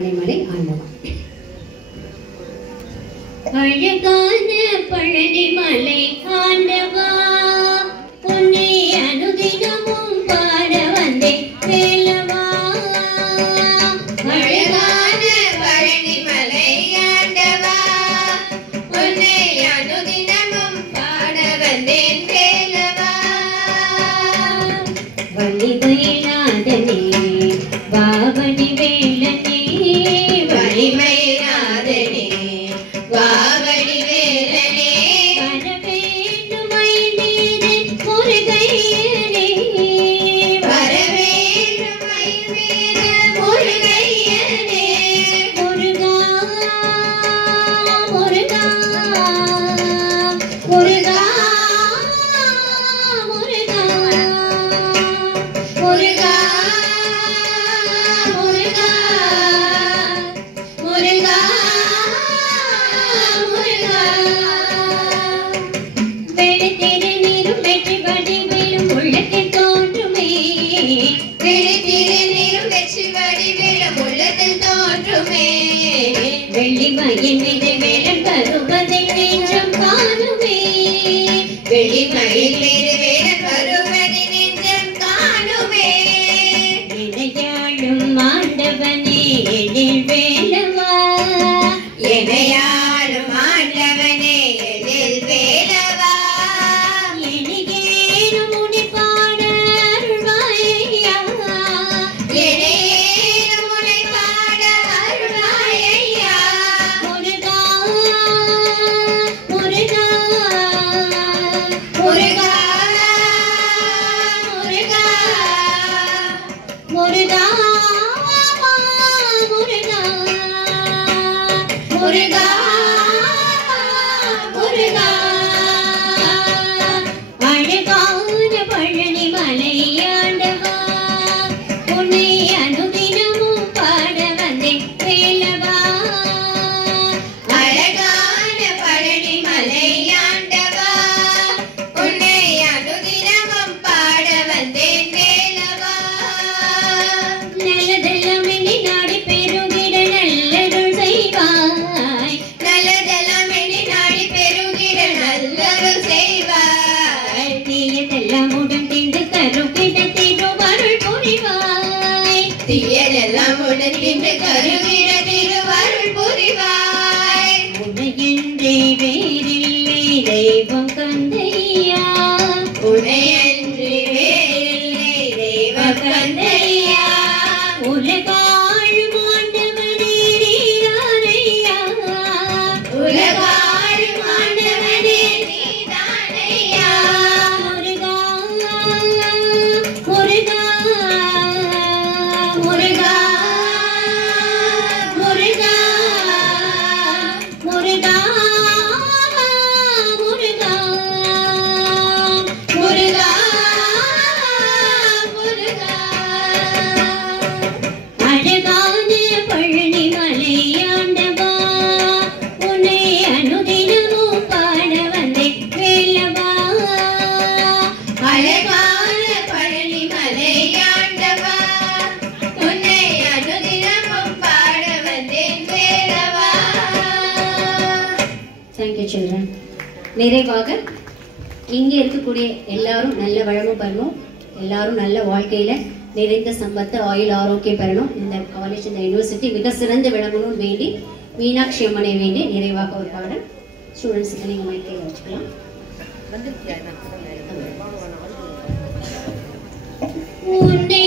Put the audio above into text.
மலை ஆண்டவா அழகான பழனி மலை ஆண்டவா உன்னை அனுதினமும் பாட வந்தேன் வேலவா. அழகான பழனி மலை ஆண்டவா உன்னை அனுதினமும் பாட வந்தேன் வேலவா. வலிமைநாதனே வாவடி வேலனே வலிமைநாதனே வாவடி வேலனே வரவேண்டுமை மீது முருகையனே வரவேண்டுமை மீது முருகையனே முருகா முருகா முருகா முருகா முருகா முருகா முருகா முருகா. வெளுத்திரு நீரும் வெற்றி வடிவிலும் உள்ளத்தில் தோன்றுமே விழித்திரு நீரும் வெற்றி வடிவிலும் உள்ளத்தில் தோன்றுமே. வெள்ளிமயின் மீது வேலன் வருவதை நெஞ்சம் காணுமே வெளிமயில் மீது வேலன் வருவதை நெஞ்சம் காணுமே. இணையாளும் ஆண்டவனே எழில் வேலவா எனையாளும் ஆண்டவனே எழில் வேலவா. எனிகேனும் முடி பாட அருள்வாயா எனையேனும் உனை பாட அருள்வாயையா. முருகா முருகா முருகா முருகா முருகா முருகா முருகா முருகா. அழகான பழனி மலை ஆண்டவா உன்னை அனுதினமும் பாட வந்தேன் வேலவா. அழகான பழனி மலை ஆண்டவா உன்னை அனுதினமும் பாட வந்தேன் வேலவா. நல்லதெல்லாம் என்னை நாடி பெருகிட நல்லருள் செய்வாய் நல்லதெல்லாம் என்னை நாடி பெருகிட நல்லருள் செய்வாய். தீயதெல்லாம் உடன் தீண்டு கருகிட திருவருள் புரிவாய். தீயதெல்லாம் உடன் தின்று கருகிட திருவருள் புரிவாய். உன்னையன்றே வேறில்லை தெய்வம் கந்தையா உனையன்றி வேறில்லை தெய்வ கந்தையா. உலகாளும் ஆண்டவனே நீதானையா உலகாளும் ஆண்டவனே நீதானையா. முருகா முருகா முருகா முருகா முருகா முருகா முருகா முருகா. அழகான பழனி மலை ஆண்டவா உன்னை அனுதினமும் பாட வந்தேன் வேலவா. அழகான பழனி மலை ஆண்டவா உன்னை அனுதினமும் பாட வந்தேன் வேலவா. Thank you children. நிறைவாக இங்கே இருக்கக்கூடிய எல்லாரும் நல்ல வளமும் பெறணும், எல்லாரும் நல்ல வாழ்க்கையில நிறைந்த சம்பத்து ஆயுள் ஆரோக்கியம் பெறணும், இந்த காலேஜ் இந்த யூனிவர்சிட்டி மிக சிறந்து விளங்கணும்னு வேண்டி மீனாட்சி அம்மனை வேண்டி நிறைவாக ஒரு பாடல் ஸ்டூடெண்ட்ஸுக்கு நீங்கள் மைக்கையில் வச்சுக்கலாம். உன்னை